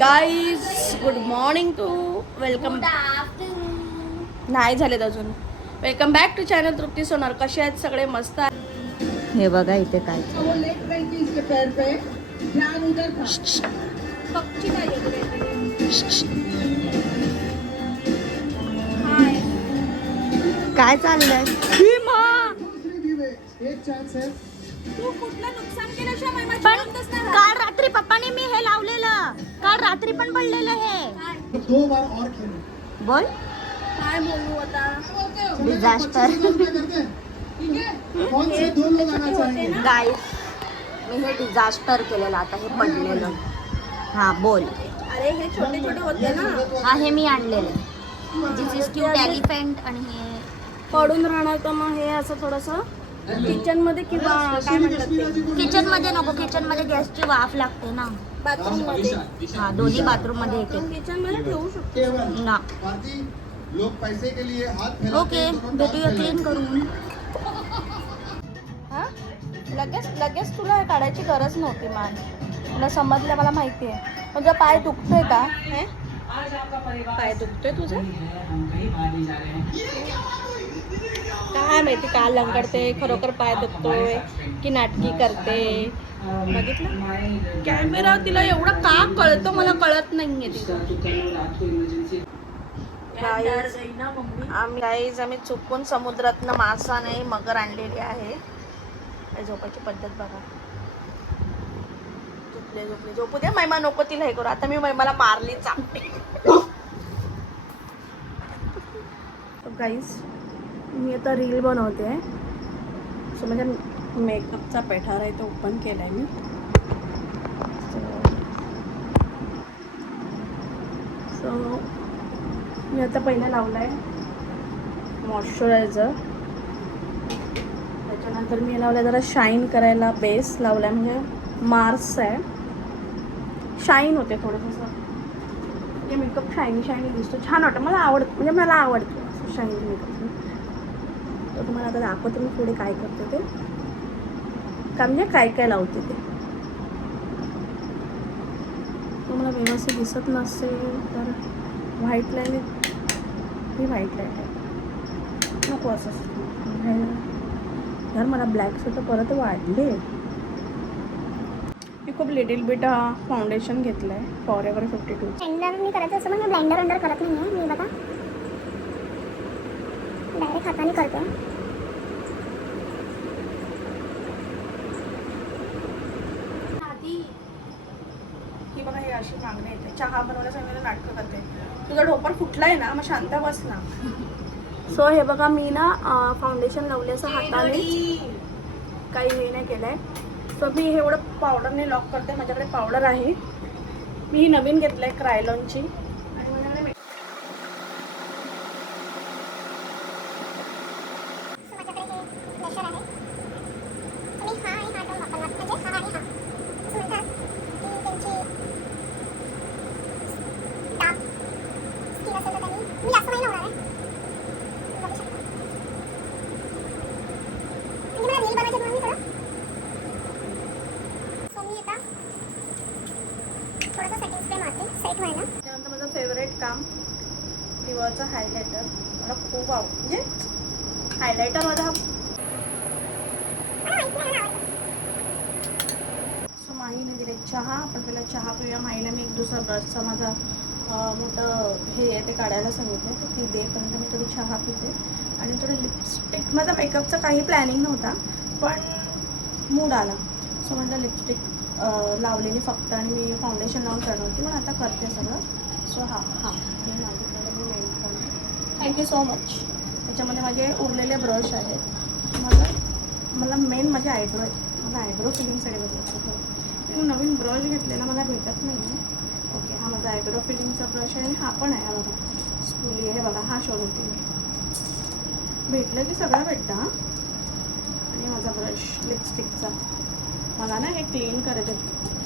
Guys good morning to welcome. नाही झालेत अजून. Welcome back to channel Trupti Sonar. कसे आहेत सगळे? मस्त आहेत. हे बघा इथे काय काय चाललंय. काल रात्री पप्पाने मी हे लावलेलं. काल रात्री पण पडलेलं हे. 2 बार और बोल. काय बोलू आता? डिझास्टर. कौन से 2 लोग आना चाहेंगे? गाईस मी हे डिझास्टर केलेलं. आता हे पडलेलं. हा बोल. अरे हे छोटे छोटे होते ना. हा हे मी आणलेलं. दिस इज क्यूट एलिफंट. आणि हे पडून राहणार तर मग हे असं थोडंसं किचन मध्ये किंवा काय म्हणतात ते किचन मध्ये नको. किचन मध्ये गॅसची वाफ लागते ना. बाथरूम मध्ये. हा दोन्ही बाथरूम मध्ये एक किचन मध्ये ठेवू शकतो केवल ना. भारती लोग पैसे के लिए हाथ फैलाते ओके हैं, दोनों भेटूया डांस क्लीन करून. लगेच लगेच तुला हे काढायची गरज नव्हती. मान तुला समजलं, मला माहिती आहे. तुझा पाय दुखतोय का? पाय दुखतोय तुझं? काय माहिती का लंगडते, खरोखर पाय दुखतोय की नाटकी करते. बघितलं कॅमेरा तिला एवढं का कळतं मला कळत नाहीये तिचं. आम्ही चुकून समुद्रातनं मासा नाही मगर आणलेली आहे. झोपायची पद्धत बघा. झोपू दे. महिमा नको तिला हे करू. आता मी महिमाला मारली चापटे. गाईज मी आता रील बनवते. सो माझ्या मेकअपचा पेठार आहे तो ओपन केला आहे मी. सो मी आता पहिला लावला आहे मॉइश्चरायझर. त्याच्यानंतर मी लावला जरा शाईन करायला बेस लावला आहे. म्हणजे मार्स आहे. शाईन होते थोडंसं. म्हणजे मेकअप शायनी दिसतो. छान वाटतं. मला आवडतो शाईन मेकअप. तर तुम्हाला आता दाखवते मी पुढे काय करते ते. का म्हणजे काय लावते ते. तुम्हाला व्यवस्थित दिसत नसेल तर व्हाईट लाईन ही व्हाईट लाईन आहे. नको असं यार मला ब्लॅक सुद्धा परत वाढले. मी खूप लिटिल बिट फाउंडेशन घेतलं आहे फॉरएव्हर 52. ब्लेंडर मी करायचं असं म्हणजे ब्लेंडर अंडर करत नाही आहे. मी बघा डायरेक्ट हाताने करते. ही बघा हे अशी मागणी येते. चहा बनवायला सांगितलं नाटकं करते. तुझा ढोपर फुटलाय ना मग शांत बस ना. सो हे बघा मी ना फाउंडेशन लावले असं हाताने. काही हे नाही केलंय. सो मी हे एवढं पावडरने लॉक करते. माझ्याकडे पावडर आहे. मी ही नवीन घेतलंय क्रायलॉनची. आणि माझ्याकडे प्रेशर आहे. तुम्ही हा आणि हा टोन वापरलात म्हणजे हा आणि हा असं म्हणतात की त्यांची डार्क स्किन असेल तर त्यांनी मी जास्त नाही लावणार आहे. बघू शकता. म्हणजे मला रील बनवायचे म्हणून मी थोडं सो मी आता थोडंसं सेटिंग स्प्रे मारते सेट व्हायला. त्यानंतर माझं फेवरेट काम दिवाचा हायलायटर. मला खूप म्हणजे हायलायटर माझा माहीने दिले चहा. आपण पहिला चहा पिऊया. माहीला मी एक दुसरा ब्रशचा माझा मोठं हे आहे ते काढायला सांगितलं. तर ती देपर्यंत मी थोडी चहा पिते. आणि थोडं लिपस्टिक. माझा मेकअपचा काही प्लॅनिंग नव्हता पण मूड आला. सो म्हटलं लिपस्टिक लावलेली फक्त आणि मी फाउंडेशन लावून करणार होती. पण आता करते सगळं. सो मी माझ्याकडे मी मेन करते. Thank you so much. त्याच्यामध्ये माझे उरलेले ब्रश आहेत. मला मेन माझे आयब्रो आहेत. मला आयब्रो फिलिंगसाठी बघायचं. मी नवीन ब्रश घेतलेला मला भेटत नाही आहे. ओके हा माझा आयब्रो फिलिंगचा ब्रश आहे. आणि हा पण आहे. हा बघा स्कूली आहे. बघा हा शोध होते मी. भेटलं की सगळं भेटतं. हां आणि माझा ब्रश लिपस्टिकचा. मला ना हे क्लीन करायचं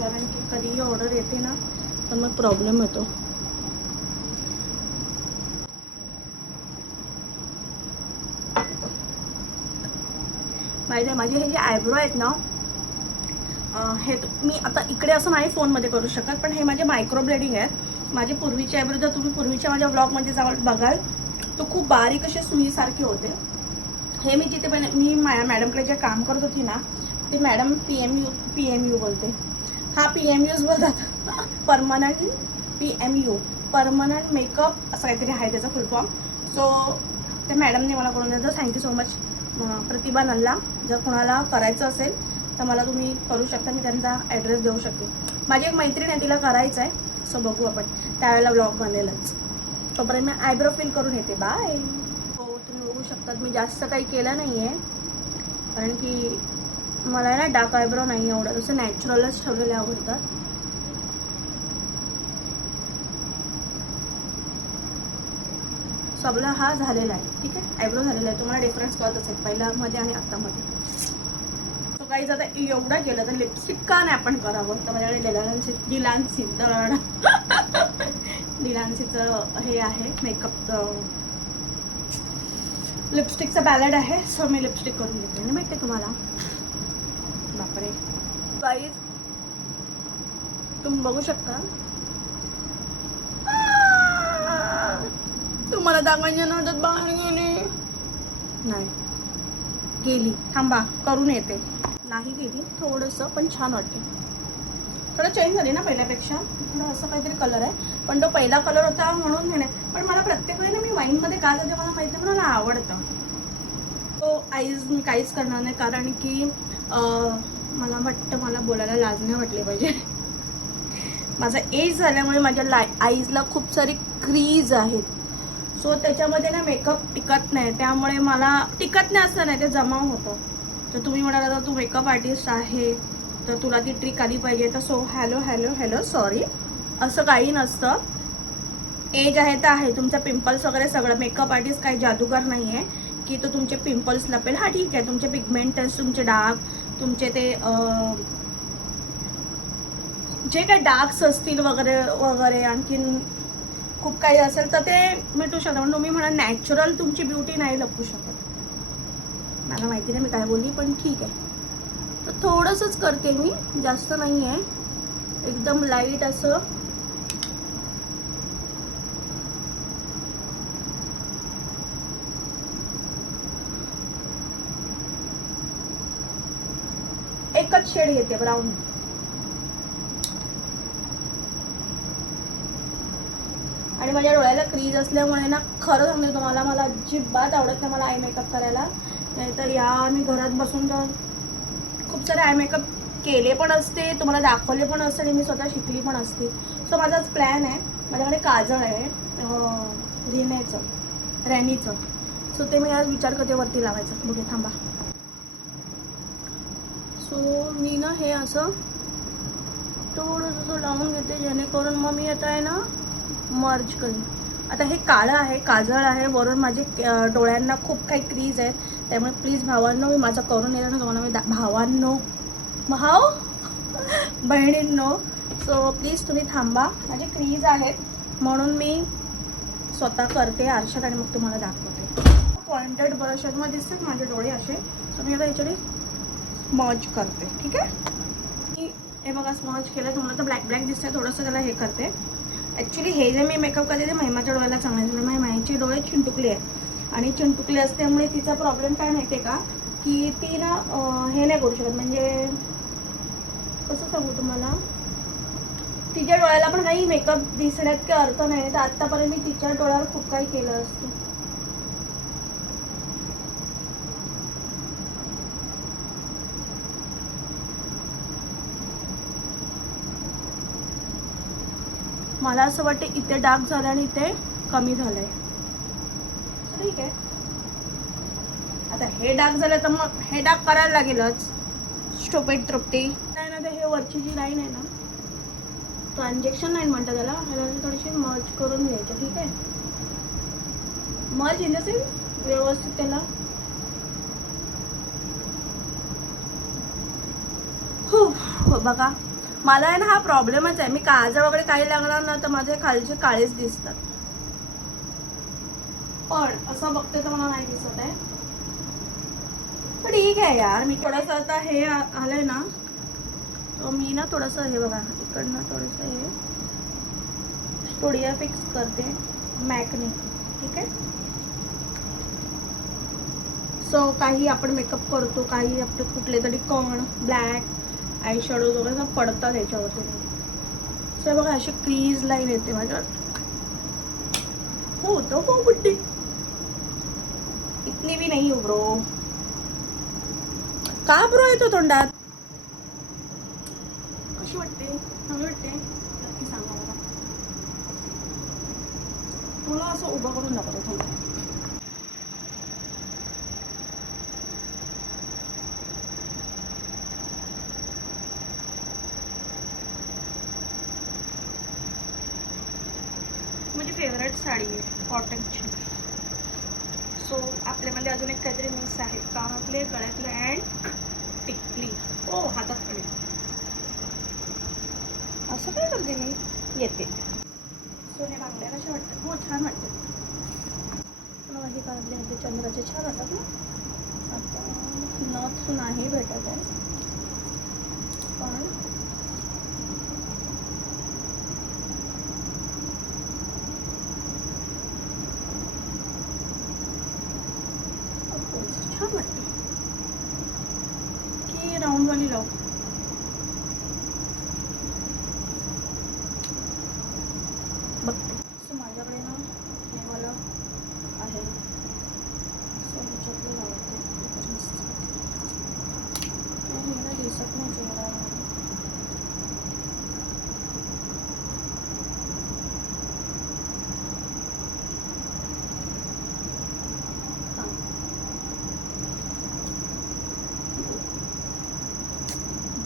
कारण की कधीही ऑर्डर येते ना तर मग प्रॉब्लेम होतो. माझे हे जे आयब्रो आहेत ना हे मी आता इकडे असं नाही फोनमध्ये करू शकत, पण हे माझे मायक्रो ब्लेडिंग आहेत. माझे पूर्वीचे आयब्रो जर तुम्ही पूर्वीच्या माझ्या ब्लॉगमध्ये जाऊन बघाल तर खूप बारीक असे सुईसारखे होते. हे मी जिथे पहिले मी मॅडमकडे जे काम करत होती ना, ते मॅडम PMU बोलते. हा PMUच बोलतात, परमनंट PMU, परमनंट मेकअप असं काहीतरी आहे त्याचा फुल फॉर्म. सो ते मॅडमने मला करून द्यायचं. थँक्यू सो मच प्रतिभा नल्ला. जर कोणाला करायचं असेल तर मला तुम्ही करू शकता, मी त्यांचा ॲड्रेस देऊ शकते. माझी एक मैत्रीण आहे, तिला करायचं आहे. सो बघू आपण त्यावेळेला ब्लॉग बनेलच. तोपर्यंत मी आयब्रो फिल करून येते. बाय. हो, तुम्ही बघू शकतात मी जास्त काही केलं नाही आहे, कारण की मला ना डार्क आयब्रो नाही आवडत, असं नॅचरलच ठेवलेले आवडतात. सो आपला हा झालेला आहे. ठीक आहे, आयब्रो झालेला आहे. तुम्हाला डिफरन्स कळत असेल पहिल्यामध्ये आणि आत्तामध्ये. सो काहीच आता एवढं केलं तर लिपस्टिक का नाही आपण करावं. तर माझ्याकडे डिलान्सीचं हे आहे मेकअप लिपस्टिकचा पॅलेट आहे. सो मी लिपस्टिक करून घेते आणि भेटते तुम्हाला. बापरे गाईज, तुम्ही बघू शकता. तुम्हाला दाखवायच्या नादात बाहेर गेली गेली. थांबा, करून येते. नाही गेली, थोडंसं पण छान वाटते. थोडं चेंज झाली ना पहिल्यापेक्षा. थोडं असं काहीतरी कलर आहे, पण तो पहिला कलर होता म्हणून हे नाही. पण मला प्रत्येक वेळेला मी वाईनमध्ये का जाते मला माहिती नाही, मला आवडतं. तो आईज मी काहीच करणार नाही, कारण की मला वाटतं मला बोलायला लाज नाही वाटली पाहिजे. माझा एज झाल्यामुळे माझ्या आईजला खूप सारी क्रीज आहेत. सो त्याच्यामध्ये ना मेकअप टिकत नाही, त्यामुळे मला टिकत नाही असं नाही, ते जमा होतं. तर तुम्ही म्हणाला तर तू मेकअप आर्टिस्ट आहे तर तुला ती ट्रिक आली पाहिजे. तर सो हॅलो सॉरी, असं काही नसतं. एज आहे तर आहे. तुमचा पिंपल्स वगैरे सगळं, मेकअप आर्टिस्ट काही जादूगार नाही आहे की तो तुमचे पिंपल्स लपेल. हा ठीक आहे, तुमचे पिगमेंट्स, तुमचे डार्क, तुमचे ते जे काही डार्क्स असतील वगैरे वगैरे आणखीन खूप काही असेल तर ते मिटू शकतं. पण तुम्ही म्हणा नॅचरल तुमची ब्युटी नाही लपू शकत. मला माहिती नाही मी काय बोलली, पण ठीक आहे. तर थोडंसंच करते मी, जास्त नाही आहे, एकदम लाईट असं. एकच शेड घेते, ब्राऊन. आणि माझ्या डोळ्याला क्रीज असल्यामुळे ना, खरं सांगते तुम्हाला, मला अजिबात आवडत नाही मला आय मेकअप करायला. नाहीतर या मी घरात बसून तर खूप सारे आय मेकअप केले पण असते, तुम्हाला दाखवले पण असते आणि मी स्वतः शिकली पण असते. सो माझाच प्लॅन आहे. माझ्याकडे काजळ आहे रॅनीचं. सो ते मी आज विचार करते वरती लावायचं. बघे थांबा. सो मी ना हे असं थोडंसं लावून घेते, जेणेकरून मग मी आता आहे ना मर्ज करेन. आता हे काळं आहे, काजळ आहे, वरून माझे डोळ्यांना खूप काही क्रीज आहेत. त्यामुळे प्लीज भावांनो, मी माझं करून येणार ना तुम्हाला. मी भावांनो, भाव बहिणींनो, सो प्लीज तुम्ही थांबा. माझे क्रीज आहेत म्हणून मी स्वतः करते आरशात आणि मग तुम्हाला दाखवते. पॉइंटेड ब्रशमध्ये दिसतात माझे डोळे असे. सो मी आता याच्याने स्मॉच करते. ठीक आहे, हे बघा स्मॉच केलं. तुम्हाला तर ब्लॅक दिसतंय, थोडंसं त्याला हे करते. ॲक्च्युली हे जे मी मेकअप करते ते महिमाच्या डोळ्याला चांगलं आहे. महिमाचे डोळे चिंटुकले आहेत आणि चिंटुकले असल्यामुळे तिचा प्रॉब्लेम काय माहिती आहे का, की ती ना हे नाही करू शकत. म्हणजे कसं सांगू तुम्हाला, तिच्या डोळ्याला पण काही मेकअप दिसण्यात काही अर्थ नाही. तर आत्तापर्यंत मी तिच्या डोळ्यावर खूप काही केलं असतं. मला असं वाटतं इथे डार्क झालं आणि इथे कमी झालंय. ठीक आहे, आता हे डार्क झालं तर मग हे डार्क करायला लागेलच. स्टोपेड तृप्ती नाही ना, ते हे वरची जी लाईन आहे ना, ट्रान्झॅक्शन लाईन म्हणतात त्याला. ह्याला थोडीशी मर्ज करून घ्यायचं. ठीक आहे, मर्ज इन द सेन्स व्यवस्थित त्याला. हो बघा, मला आहे ना हा प्रॉब्लेमच आहे. मी काजळ वगैरे काही लागणार ना तर माझे खालचे काळेच दिसतात, पण असं बघते तर मला नाही दिसत आहे. पण ठीक आहे यार, मी थोडंसं आता हे आलंय ना तो मी ना थोडंसं हे बघा इकडनं थोडंसं हे स्टुडिओ फिक्स करते मॅकने. ठीक आहे. सो काही आपण मेकअप करतो, काही आपले कुठले तरी कण ब्लॅक आय शॅडो वगैरे पडतात ह्याच्यावरती. सो बघा अशी क्रीज लाईन येते माझ्यावर. हो तो हो बुड्डी इतनी भी नाही हो ब्रो. का ब्रो येतो तोंडात? कशी वाटते? चांगली वाटते? नक्की सांगा मला. तुला असं उभं करून दाखवतो थोडं. माझी फेवरेट साडी आहे कॉटनची. सो आपल्यामध्ये अजून एक काहीतरी मिक्स आहे. कानातले, गळ्यातले अँड टिकली. ओ हातात पडेल. असं काय करते मी? येते. सो हे बांगड्या कशा वाटतात? हो छान वाटतात. मला माझी कानातले आपले चंद्राचे छान वाटतात ना. आता नथ नाही भेटत आहे पण छान वाटते की राऊंडवाली लावू. बघते. सो माझ्याकडे ना हे मला आहे. सो ह्याच्यातलं लावते. हे ना दिसत नाही चेहरा.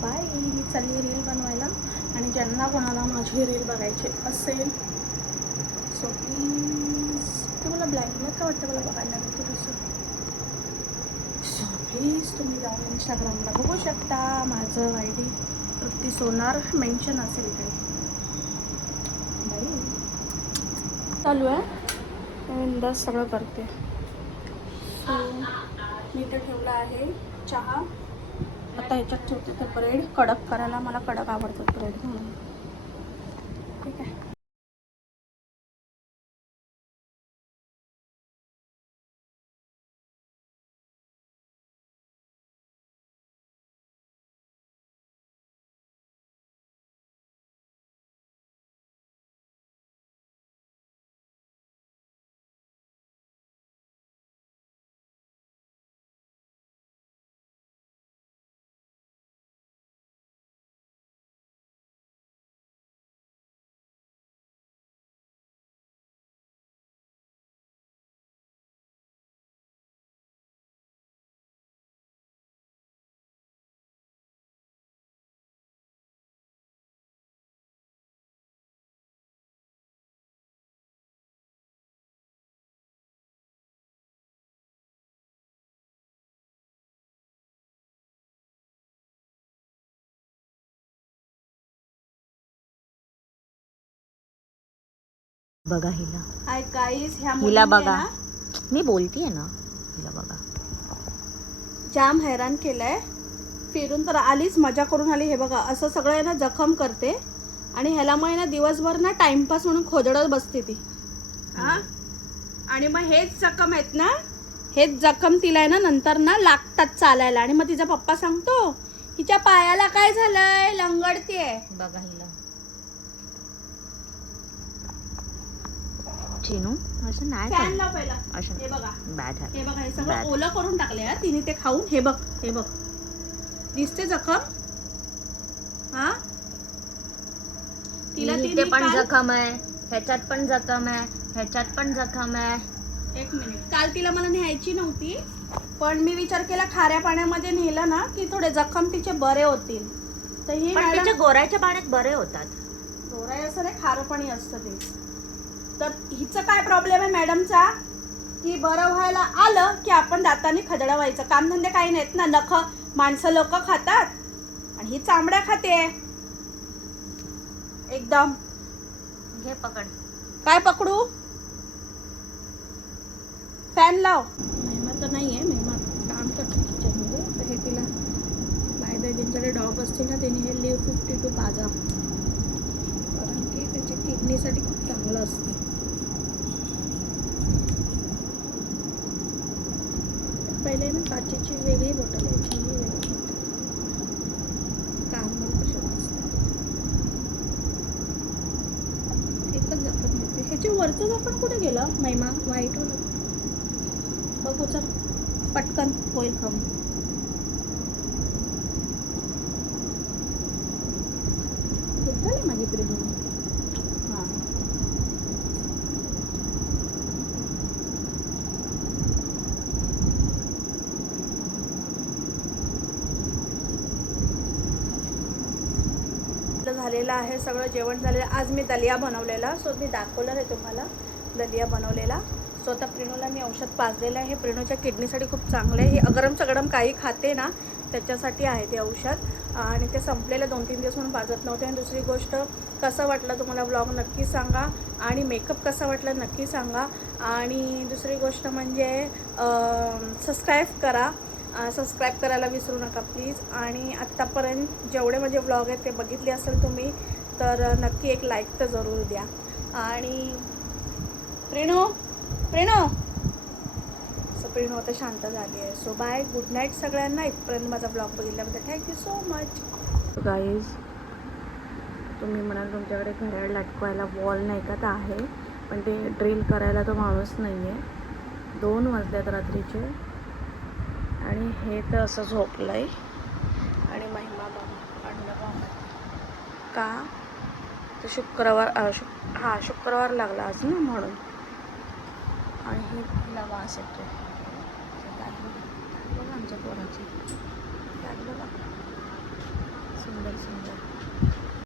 बाय. मी चालली रील बनवायला आणि ज्यांना कोणाला माझी रील बघायची असेल सो प्लीज. तुम्हाला ब्लॅक ब्लॅक का वाटतं मला बघायला लागतं तसं. सो प्लीज तुम्ही जाऊन इंस्टाग्रामला बघू शकता. माझं I D Trupti Sonar mention असेल काही. बाई चालू आहे बिंदास सगळं करते. सो मी इथे ठेवला आहे चहा. आता ह्याच्यात ठेवते तर ब्रेड कडक करायला. मला कडक आवडतात ब्रेड म्हणून. ठीक आहे. बघा हिला. Hi guys. ह्या हिला मुलीने बघा. ना मी बोलतीये ना. हिला बघा. जाम हैराण केलंय. फिरून तर आलीच, मजा करून आली. हे बघा असं सगळं आहे ना जखम करते आणि ह्याला मग ना दिवसभर ना टाइमपास म्हणून खोदडत बसते ती. हा आणि मग हेच जखम आहेत ना, हेच जखम तिला आहे ना नंतर ना लागतात चालायला. आणि मग तिचा पप्पा सांगतो हिच्या पायाला काय झालंय, लंगडतीये. बघा हिला. चिनू असं नाही फॅन लाव पहिला. असं हे बघा बॅड आहे. हे बघा हे सगळं Bad. ओलं करून टाकले यार तिने ते खाऊन. हे बघ हे बघ दिसते जखम. हा तिला इथे पण काल- जखम आहे, ह्याच्यात पण जखम आहे, ह्याच्यात पण जखम आहे. एक मिनिट. काल तिला मला न्यायची नव्हती पण मी विचार केला खाऱ्या पाण्यामध्ये नेलं ना की थोडे जखम तिचे बरे होतील. तर ही पण मॅडम तिच्या गोऱ्याच्या पाण्यात बरे होतात. गोराई असं नाही, खारं पाणी असतं ते. तर हिचं काय प्रॉब्लेम आहे मॅडमचा की बरं व्हायला आलं की आपण दाताने खदडवायचं. कामधंदे काही नाहीत ना. नख माणसं लोक खातात आणि ही चांबड्या खाते एकदम. घे पकड. काय पकडू? फॅन लाव. महिमा तर नाही आहे. महिमा काम करतो किचनमध्ये. तर हे तिला बाय द दोघींकडे डॉग असतील ना त्यांनी हे लिव्ह 52 पाजा, कारण की त्याच्या किडनीसाठी खूप चांगलं असते. पहिले ना काचेची वेगळी बॉटल यायची, ही वेगळी बॉटल. कांदा कशा असतात एकच झाकण देते. ह्याच्या वरचं झाकण कुठे गेलं महिमा? व्हाईट होतं बघू चल पटकन होईल कम. घेतलं माझी प्रेम. हां झालेलं आहे सगळं, जेवण झालेलं. आज मी दलिया बनवलेला, सो मी दाखवलं आहे तुम्हाला दलिया बनवलेला. सो आता प्रेणूला मी औषध पाजलेलं आहे. प्रेणूच्या किडनीसाठी खूप चांगलं आहे. हे अगरम सगळम काही खाते ना त्याच्यासाठी आहे ते औषध, आणि ते संपलेलं 2-3 दिवस म्हणून पाजत नव्हते. आणि दुसरी गोष्ट, कसं वाटलं तुम्हाला व्लॉग नक्की सांगा, आणि मेकअप कसा वाटला नक्की सांगा. आणि दुसरी गोष्ट म्हणजे सबस्क्राईब करा, सबस्क्राईब करायला विसरू नका प्लीज. आणि आत्तापर्यंत जेवढे माझे व्लॉग आहेत ते बघितले असेल तुम्ही तर नक्की एक लाईक तर जरूर द्या. आणि प्रेणू प्रेणू आता शांत झाली आहे. सो बाय, गुड नाईट सगळ्यांना. इथपर्यंत माझा ब्लॉग बघितल्याबद्दल थँक्यू सो मच. गाईज, तुम्ही म्हणाल तुमच्याकडे घड्याळ लटकवायला वॉल नाही का? तर आहे, पण ते ड्रिल करायला तो माणूस नाही आहे. 2 वाजल्यात रात्रीचे, आणि हे तर असं झोपलं आहे. आणि महिमा बघा अंडरग्राऊंड का? तर शुक्रवार लागला आज ना म्हणून. आणि हे तिला वास येतो. बघा आमच्या पोराची, बघा सुंदर सुंदर.